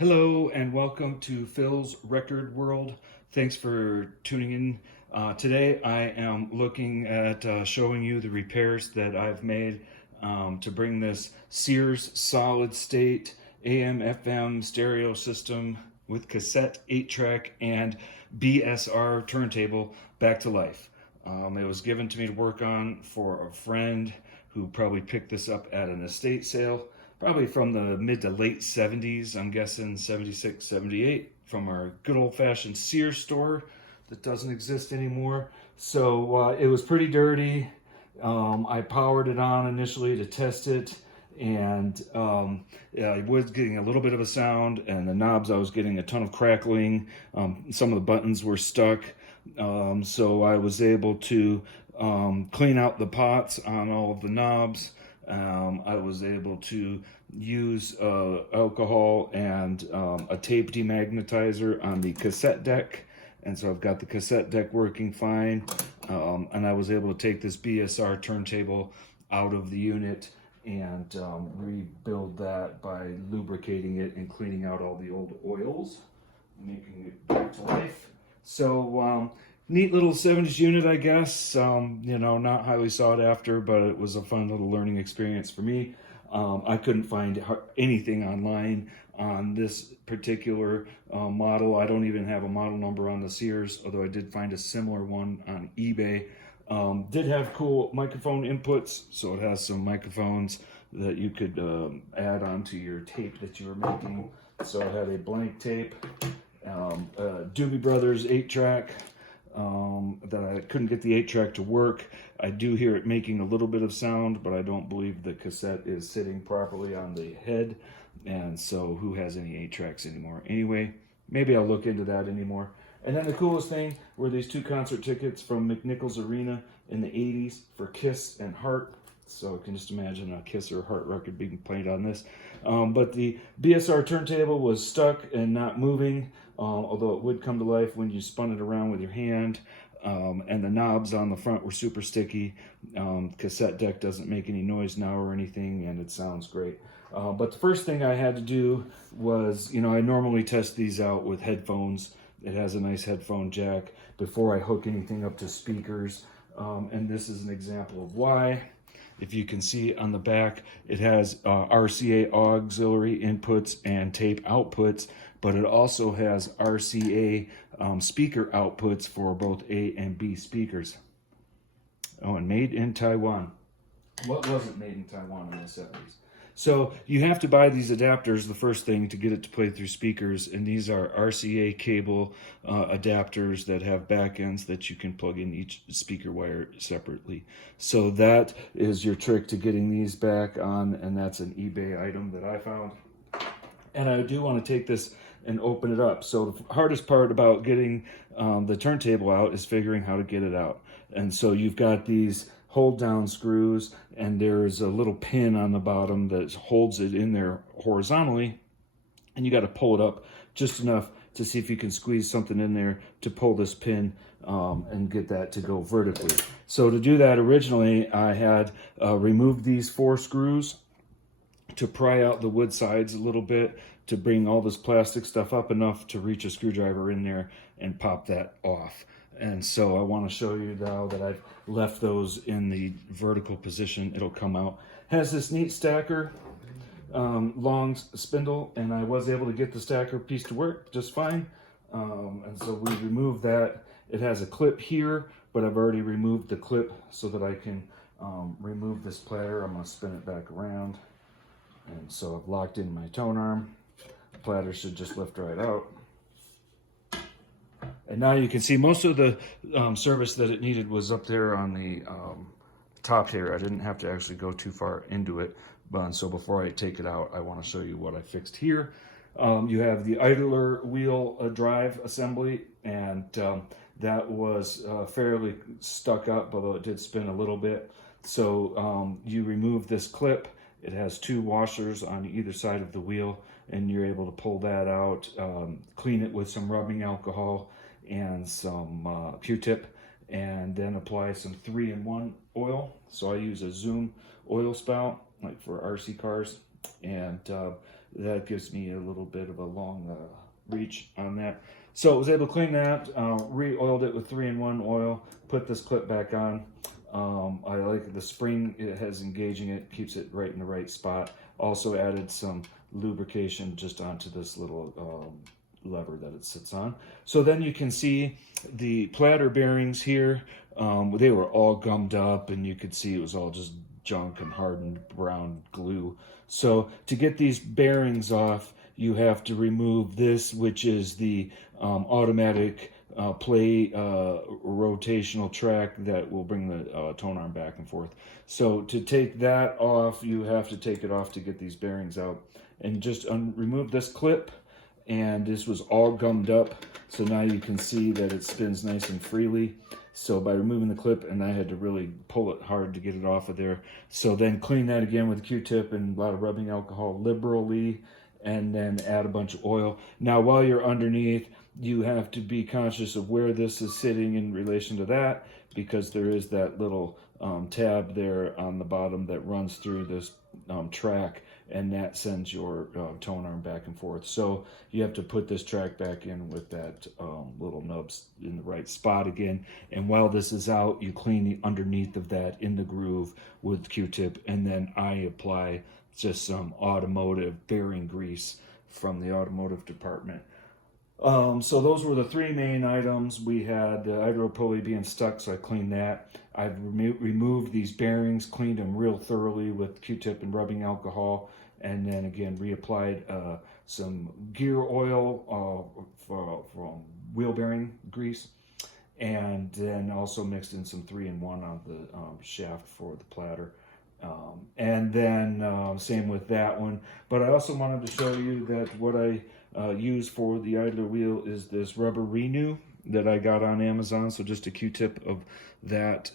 Hello and welcome to Phil's Record World. Thanks for tuning in. Today I am looking at showing you the repairs that I've made to bring this Sears solid state AM FM stereo system with cassette, 8-track, and BSR turntable back to life. It was given to me to work on for a friend who probably picked this up at an estate sale, probably from the mid to late 70s, I'm guessing 76, 78, from our good old-fashioned Sears store that doesn't exist anymore. So it was pretty dirty. I powered it on initially to test it, and yeah, I was getting a little bit of a sound, and the knobs I was getting a ton of crackling. Some of the buttons were stuck, so I was able to clean out the pots on all of the knobs. I was able to use alcohol and a tape demagnetizer on the cassette deck, and so I've got the cassette deck working fine, and I was able to take this BSR turntable out of the unit and rebuild that by lubricating it and cleaning out all the old oils, making it back to life. So neat little 70s unit, I guess. You know, not highly sought after, but it was a fun little learning experience for me. I couldn't find anything online on this particular model. I don't even have a model number on the Sears, although I did find a similar one on eBay. Did have cool microphone inputs, so it has some microphones that you could add onto your tape that you were making. So I had a blank tape, Doobie Brothers 8-track, that I couldn't get the 8-track to work. I do hear it making a little bit of sound, but I don't believe the cassette is sitting properly on the head, and so who has any 8-tracks anymore? Anyway, maybe I'll look into that anymore. And then the coolest thing were these 2 concert tickets from McNichols Arena in the 80s for Kiss and Heart. So I can just imagine a Kiss or Heart record being played on this. But the BSR turntable was stuck and not moving, although it would come to life when you spun it around with your hand. And the knobs on the front were super sticky. Cassette deck doesn't make any noise now or anything, and it sounds great. But the first thing I had to do was, you know, I normally test these out with headphones. It has a nice headphone jack before I hook anything up to speakers. And this is an example of why. If you can see on the back, it has RCA auxiliary inputs and tape outputs, but it also has RCA speaker outputs for both A and B speakers. Oh, and made in Taiwan. What wasn't made in Taiwan in the 70s? So you have to buy these adapters, the first thing, to get it to play through speakers, and these are RCA cable adapters that have back ends that you can plug in each speaker wire separately. So that is your trick to getting these back on, and that's an eBay item that I found. And I do want to take this and open it up. So the hardest part about getting the turntable out is figuring how to get it out. And so you've got these hold down screws, and there's a little pin on the bottom that holds it in there horizontally, and you got to pull it up just enough to see if you can squeeze something in there to pull this pin and get that to go vertically. So to do that, originally I had removed these 4 screws to pry out the wood sides a little bit to bring all this plastic stuff up enough to reach a screwdriver in there and pop that off. And so I want to show you now that I've left those in the vertical position. It'll come out. Has this neat stacker, long spindle, and I was able to get the stacker piece to work just fine. And so we removed that. It has a clip here, but I've already removed the clip so that I can remove this platter. I'm going to spin it back around. And so I've locked in my tone arm. The platter should just lift right out. And now you can see most of the service that it needed was up there on the top here. I didn't have to actually go too far into it. But so before I take it out, I want to show you what I fixed here. You have the idler wheel drive assembly, and that was fairly stuck up, although it did spin a little bit. So you remove this clip. It has 2 washers on either side of the wheel, and you're able to pull that out, clean it with some rubbing alcohol and some Q-tip, and then apply some 3-in-1 oil. So I use a Zoom oil spout, like for RC cars, and that gives me a little bit of a long reach on that. So I was able to clean that, re-oiled it with 3-in-1 oil, put this clip back on. I like the spring, it has engaging it, keeps it right in the right spot. Also added some lubrication just onto this little lever that it sits on. So then you can see the platter bearings here. They were all gummed up, and you could see it was all just junk and hardened brown glue. So to get these bearings off, you have to remove this, which is the automatic play rotational track that will bring the tone arm back and forth. So to take that off, you have to take it off to get these bearings out. And just remove this clip, and this was all gummed up. So now you can see that it spins nice and freely. So by removing the clip, and I had to really pull it hard to get it off of there. So then clean that again with a Q-tip and a lot of rubbing alcohol liberally, and then add a bunch of oil. Now while you're underneath, you have to be conscious of where this is sitting in relation to that, because there is that little tab there on the bottom that runs through this track, and that sends your tone arm back and forth. So you have to put this track back in with that little nubs in the right spot again. And while this is out, you clean the underneath of that in the groove with Q-tip, and then I apply just some automotive bearing grease from the automotive department. So those were the three main items. We had the idler pulley being stuck, so I cleaned that. I've removed these bearings, cleaned them real thoroughly with Q-tip and rubbing alcohol, and then again reapplied some gear oil from wheel bearing grease, and then also mixed in some 3-in-1 on the shaft for the platter. And then same with that one. But I also wanted to show you that what I use for the idler wheel is this rubber renew that I got on Amazon. So just a Q-tip of that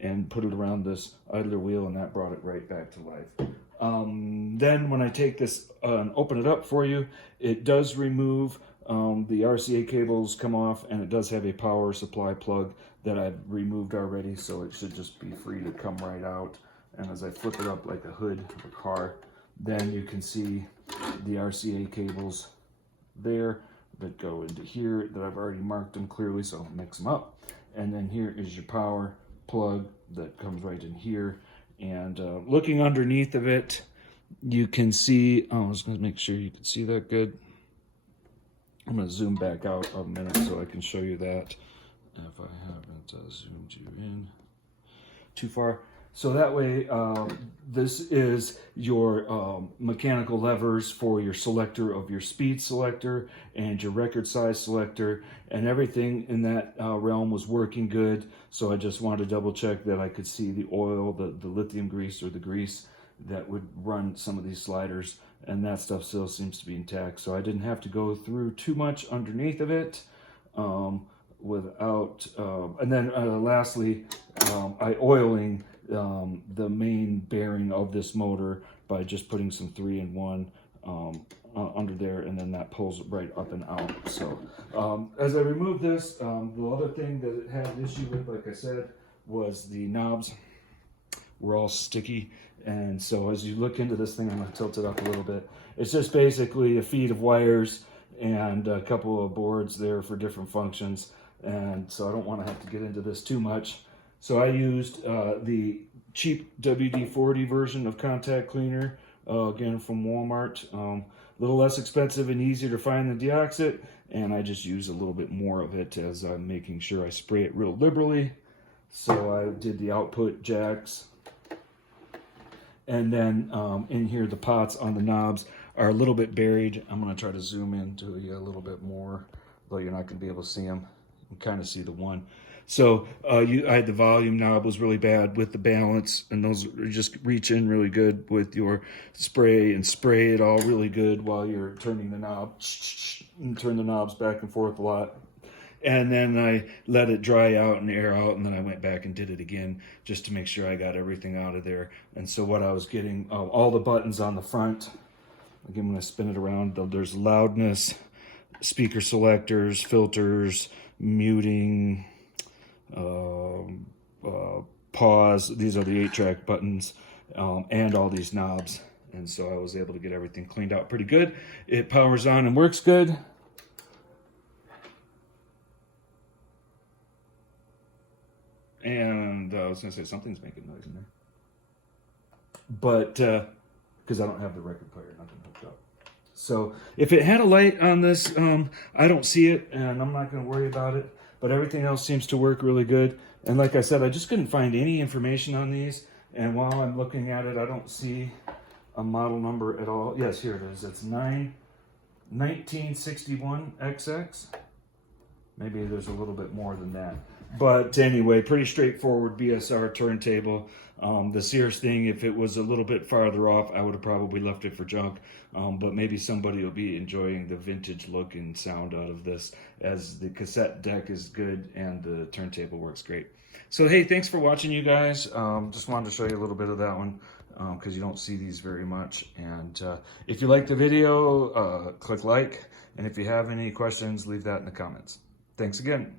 and put it around this idler wheel, and that brought it right back to life. Then when I take this and open it up for you, it does remove the RCA cables come off, and it does have a power supply plug that I've removed already, so it should just be free to come right out. And as I flip it up like a hood of a car, then you can see the RCA cables there that go into here that I've already marked them clearly, so I'll mix them up. And then here is your power plug that comes right in here. And looking underneath of it, you can see, I was going to make sure you can see that good. I'm going to zoom back out a minute so I can show you that if I haven't zoomed you in too far. So that way, this is your mechanical levers for your selector of your speed selector and your record size selector, and everything in that realm was working good. So I just wanted to double check that I could see the oil, the lithium grease or the grease that would run some of these sliders, and that stuff still seems to be intact. So I didn't have to go through too much underneath of it. Without, and then lastly, I oiling the main bearing of this motor by just putting some 3-in-1 under there, and then that pulls it right up and out. So as I remove this, the other thing that it had an issue with, like I said, was the knobs were all sticky. And so as you look into this thing, I'm going to tilt it up a little bit. It's just basically a feed of wires and a couple of boards there for different functions. And so I don't want to have to get into this too much. So I used the cheap WD-40 version of contact cleaner, again from Walmart. A little less expensive and easier to find than deoxit, and I just use a little bit more of it as I'm making sure I spray it real liberally. So I did the output jacks. And then in here, the pots on the knobs are a little bit buried. I'm going to try to zoom into you a little bit more, though you're not going to be able to see them. You can kind of see the one. So I had the volume knob was really bad with the balance, and those just reach in really good with your spray and spray it all really good while you're turning the knob and turn the knobs back and forth a lot. And then I let it dry out and air out, and then I went back and did it again just to make sure I got everything out of there. And so what I was getting, all the buttons on the front, again, when I spin it around, there's loudness, speaker selectors, filters, muting, pause. These are the 8-track buttons, and all these knobs. and so I was able to get everything cleaned out pretty good. It powers on and works good. And I was going to say something's making noise in there. But, because I don't have the record player, nothing hooked up. So if it had a light on this, I don't see it, and I'm not going to worry about it. But everything else seems to work really good. And like I said, I just couldn't find any information on these. And while I'm looking at it, I don't see a model number at all. Yes, here it is. It's 1961XX. Maybe there's a little bit more than that. But anyway, pretty straightforward BSR turntable. The Sears thing, if it was a little bit farther off, I would have probably left it for junk. But maybe somebody will be enjoying the vintage look and sound out of this, as the cassette deck is good and the turntable works great. So hey, thanks for watching, you guys. Just wanted to show you a little bit of that one, because you don't see these very much. And if you like the video, click like. And if you have any questions, leave that in the comments. Thanks again.